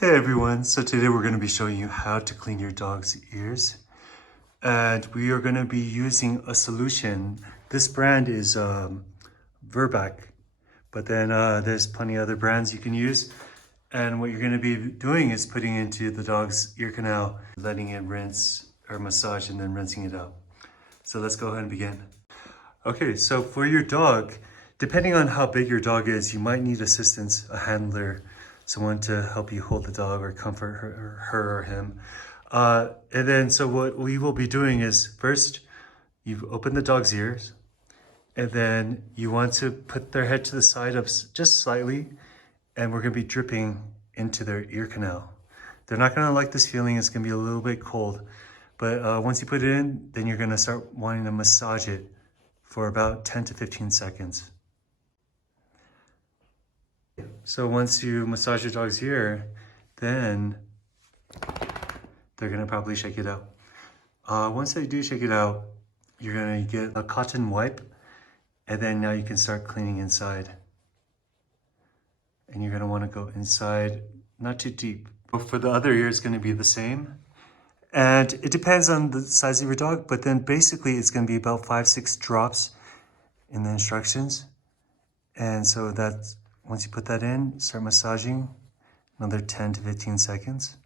Hey everyone, so today we're going to be showing you how to clean your dog's ears. And we are going to be using a solution. This brand is Verbac, but then there's plenty of other brands you can use. And what you're going to be doing is putting it into the dog's ear canal, letting it rinse or massage and then rinsing it out. So let's go ahead and begin. Okay, so for your dog, depending on how big your dog is, you might need assistance, a handler, someone to help you hold the dog or comfort her or him. And then, so what we will be doing is first, you open the dog's ears, and then you want to put their head to the side up just slightly, and we're gonna be dripping into their ear canal. They're not gonna like this feeling, it's gonna be a little bit cold, but once you put it in, then you're gonna start wanting to massage it for about 10 to 15 seconds. So once you massage your dog's ear, then they're gonna probably shake it out. Once they do shake it out, you're gonna get a cotton wipe, and then now you can start cleaning inside. And you're gonna wanna go inside, not too deep. For the other ear, it's gonna be the same. And it depends on the size of your dog, but then basically it's gonna be about 5-6 drops in the instructions. And so that's, once you put that in, start massaging, another 10 to 15 seconds.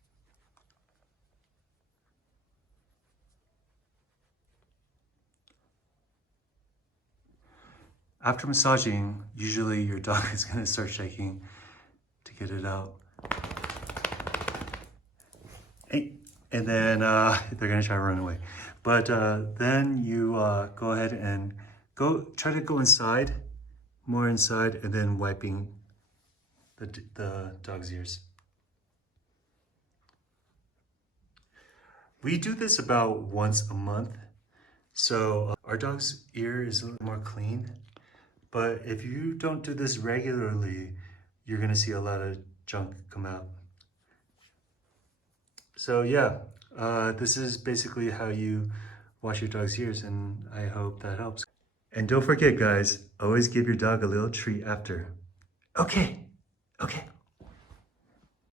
After massaging, usually your dog is gonna start shaking to get it out. And then they're gonna try to run away. But then you go ahead and try to go inside, more inside, and then wiping the dog's ears. We do this about once a month. So our dog's ear is a little more clean. But if you don't do this regularly, you're gonna see a lot of junk come out. So yeah, this is basically how you wash your dog's ears, and I hope that helps. And don't forget guys, always give your dog a little treat after. Okay.